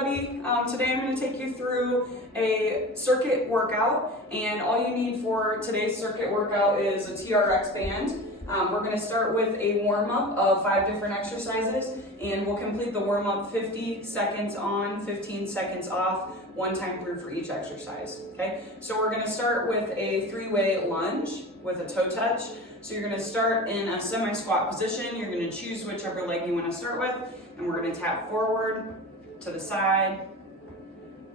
everybody. Today I'm going to take you through a circuit workout, and all you need for today's circuit workout is a TRX band. We're going to start with a warm-up of 5 different exercises, and we'll complete the warm-up 50 seconds on, 15 seconds off, 1 time through for each exercise. Okay, so we're going to start with a 3-way lunge with a toe touch. So you're going to start in a semi-squat position. You're going to choose whichever leg you want to start with, and we're going to tap forward, to the side,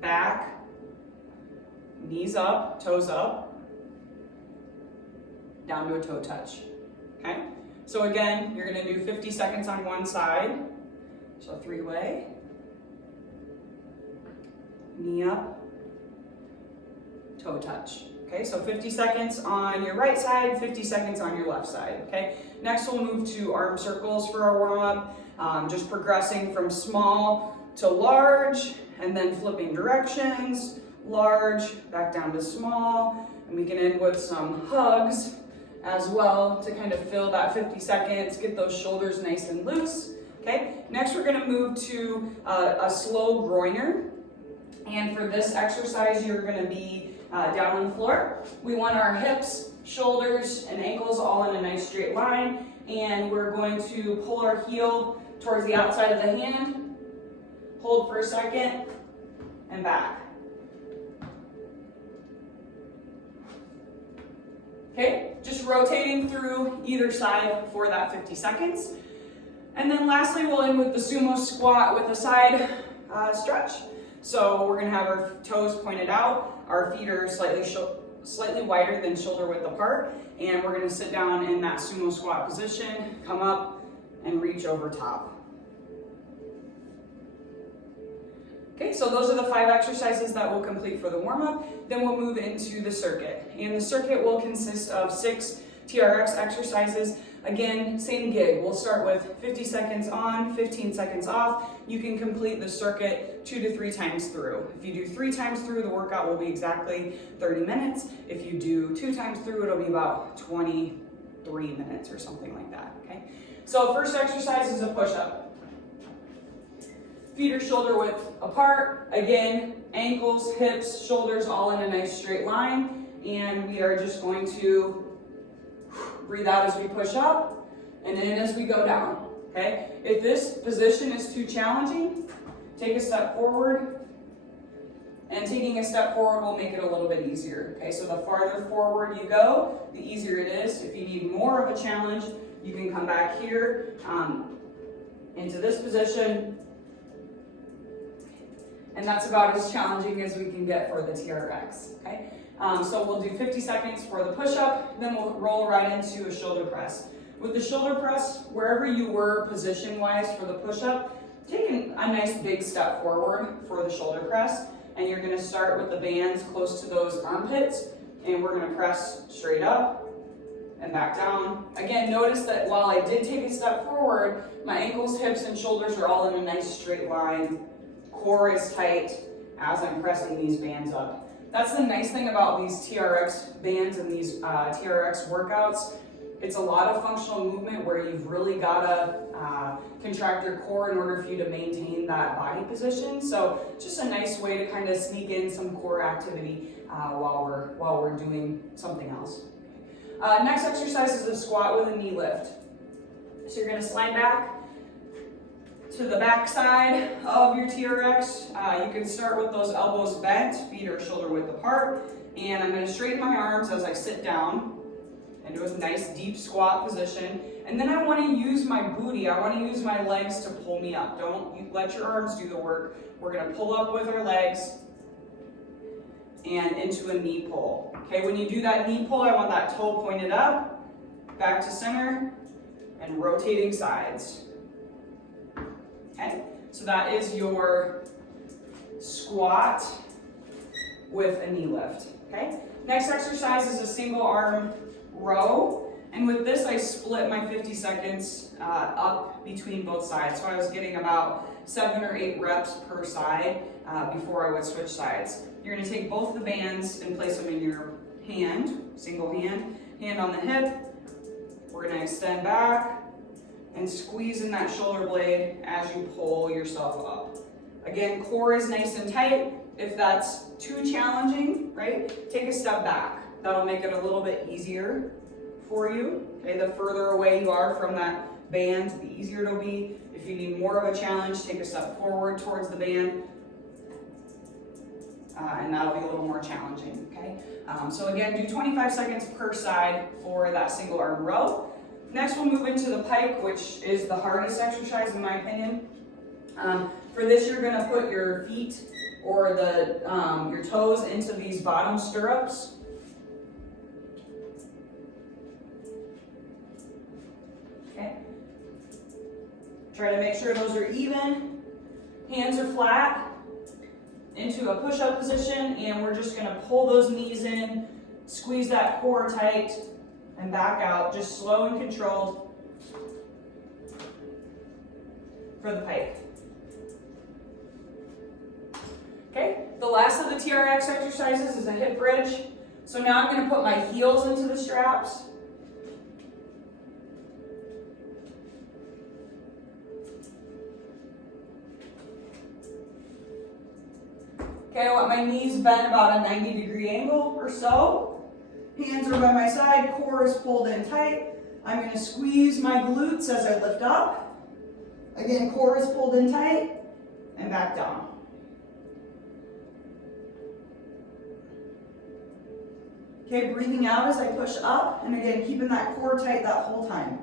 back, knees up, toes up, down to a toe touch. Okay, so again, you're going to do 50 seconds on one side. So 3-way, knee up, toe touch. Okay, so 50 seconds on your right side, 50 seconds on your left side. Okay, next we'll move to arm circles for our warm-up, just progressing from small to large, and then flipping directions, large, back down to small, and we can end with some hugs as well to kind of fill that 50 seconds, get those shoulders nice and loose. Okay, next we're going to move to a slow groiner, and for this exercise you're going to be down on the floor. We want our hips, shoulders, and ankles all in a nice straight line, and we're going to pull our heel towards the outside of the hand, hold for a second, and back. Okay, just rotating through either side for that 50 seconds. And then lastly, we'll end with the sumo squat with a side stretch. So we're going to have our toes pointed out, our feet are slightly wider than shoulder width apart, and we're going to sit down in that sumo squat position, come up, and reach over top. Okay, so those are the 5 exercises that we'll complete for the warm-up. Then we'll move into the circuit, and the circuit will consist of 6 TRX exercises. Again, same gig. We'll start with 50 seconds on, 15 seconds off. You can complete the circuit 2 to 3 times through. If you do 3 times through, the workout will be exactly 30 minutes. If you do 2 times through, it'll be about 23 minutes or something like that, okay? So first exercise is a push-up. Feet are shoulder width apart. Again, ankles, hips, shoulders all in a nice straight line. And we are just going to breathe out as we push up and in as we go down, okay? If this position is too challenging, take a step forward, and taking a step forward will make it a little bit easier, okay? So the farther forward you go, the easier it is. If you need more of a challenge, you can come back here into this position, and that's about as challenging as we can get for the TRX, okay? So we'll do 50 seconds for the push-up, then we'll roll right into a shoulder press. With the shoulder press, wherever you were position-wise for the push-up, take a nice big step forward for the shoulder press, and you're going to start with the bands close to those armpits, and we're going to press straight up and back down. Again, notice that while I did take a step forward, my ankles, hips, and shoulders are all in a nice straight line. Core is tight as I'm pressing these bands up. That's the nice thing about these TRX bands and these TRX workouts. It's a lot of functional movement where you've really got to contract your core in order for you to maintain that body position. So just a nice way to kind of sneak in some core activity while we're doing something else. Next exercise is a squat with a knee lift. So you're going to slide back to the back side of your TRX. You can start with those elbows bent, feet are shoulder width apart, and I'm going to straighten my arms as I sit down and do a nice deep squat position. And then I want to use my booty, I want to use my legs to pull me up. Don't let your arms do the work. We're going to pull up with our legs and into a knee pull. Okay, when you do that knee pull, I want that toe pointed up, back to center, and rotating sides. Okay, so that is your squat with a knee lift. Okay, next exercise is a single arm row, and with this I split my 50 seconds up between both sides. So I was getting about 7 or 8 reps per side before I would switch sides. You're going to take both the bands and place them in your hand, single hand on the hip. We're going to extend back and squeeze in that shoulder blade as you pull yourself up. Again, core is nice and tight. If that's too challenging, right, take a step back. That'll make it a little bit easier for you. Okay, the further away you are from that band, the easier it'll be. If you need more of a challenge, take a step forward towards the band, and that'll be a little more challenging, okay? So again, do 25 seconds per side for that single arm row. Next, we'll move into the pike, which is the hardest exercise in my opinion. For this, you're gonna put your feet or your toes into these bottom stirrups. Okay. Try to make sure those are even. Hands are flat into a push-up position, and we're just gonna pull those knees in, squeeze that core tight, and back out, just slow and controlled for the pike. Okay, the last of the TRX exercises is a hip bridge. So now I'm gonna put my heels into the straps. Okay, I want my knees bent about a 90-degree angle or so. Hands are by my side, core is pulled in tight. I'm gonna squeeze my glutes as I lift up. Again, core is pulled in tight and back down. Okay, breathing out as I push up, and again, keeping that core tight that whole time.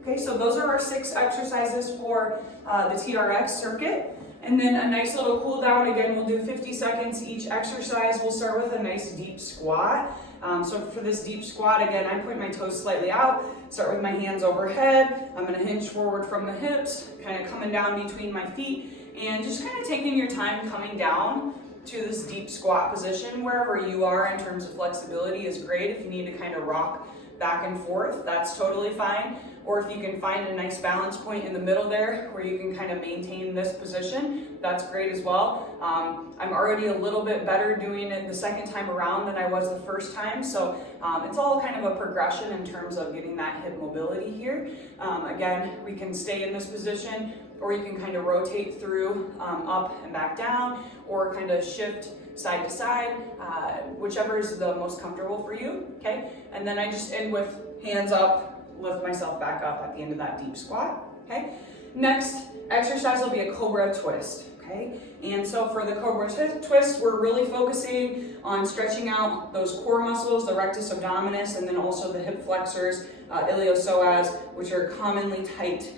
Okay, so those are our 6 exercises for the TRX circuit. And then a nice little cool down. Again, we'll do 50 seconds each exercise. We'll start with a nice deep squat. So for this deep squat, again, I point my toes slightly out, start with my hands overhead. I'm gonna hinge forward from the hips, kind of coming down between my feet, and just kind of taking your time coming down to this deep squat position. Wherever you are in terms of flexibility is great. If you need to kind of rock back and forth, that's totally fine. Or if you can find a nice balance point in the middle there where you can kind of maintain this position, that's great as well. I'm already a little bit better doing it the second time around than I was the first time. So it's all kind of a progression in terms of getting that hip mobility here. Again, we can stay in this position, or you can kind of rotate through up and back down, or kind of shift side to side, whichever is the most comfortable for you, okay? And then I just end with hands up, lift myself back up at the end of that deep squat, okay? Next exercise will be a cobra twist, okay? And so for the cobra twist, we're really focusing on stretching out those core muscles, the rectus abdominis, and then also the hip flexors, iliopsoas, which are commonly tight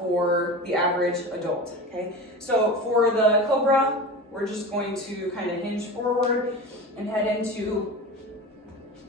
for the average adult, okay? So for the cobra, we're just going to kind of hinge forward and head into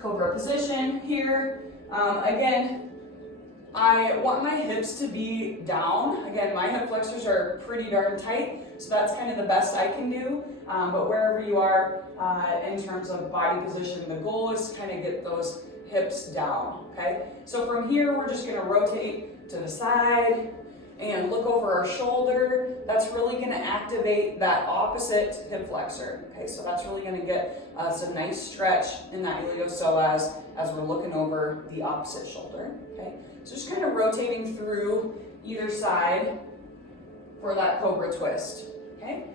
cobra position here. Again, I want my hips to be down. Again, my hip flexors are pretty darn tight, so that's kind of the best I can do. But wherever you are in terms of body position, the goal is to kind of get those hips down, okay? So from here, we're just gonna rotate to the side and look over our shoulder. That's really gonna activate that opposite hip flexor, okay? So that's really gonna get us a nice stretch in that iliopsoas as we're looking over the opposite shoulder, okay? So just kind of rotating through either side for that cobra twist, okay?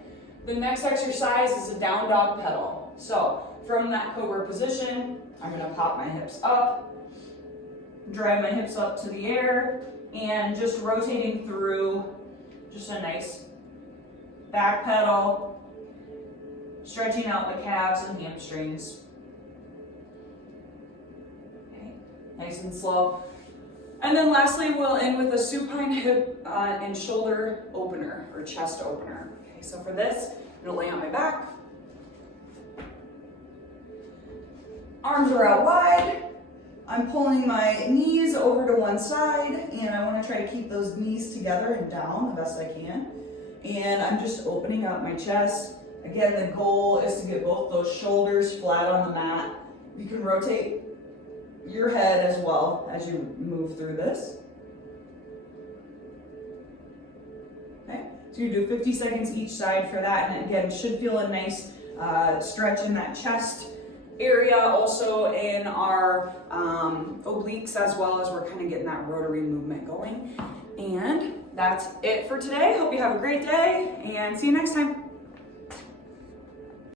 The next exercise is a down dog pedal. So from that cobra position, I'm gonna pop my hips up, drive my hips up to the air, and just rotating through just a nice back pedal, stretching out the calves and hamstrings. Okay, nice and slow. And then lastly, we'll end with a supine hip and shoulder opener or chest opener. Okay, so for this, I'm gonna lay on my back. Arms are out wide. I'm pulling my knees over to one side, and I want to try to keep those knees together and down the best I can. And I'm just opening up my chest. Again, the goal is to get both those shoulders flat on the mat. You can rotate your head as well as you move through this. Okay, so you do 50 seconds each side for that, and again, should feel a nice stretch in that chest area, also in our obliques, as well as we're kind of getting that rotary movement going. And that's it for today. Hope you have a great day and see you next time.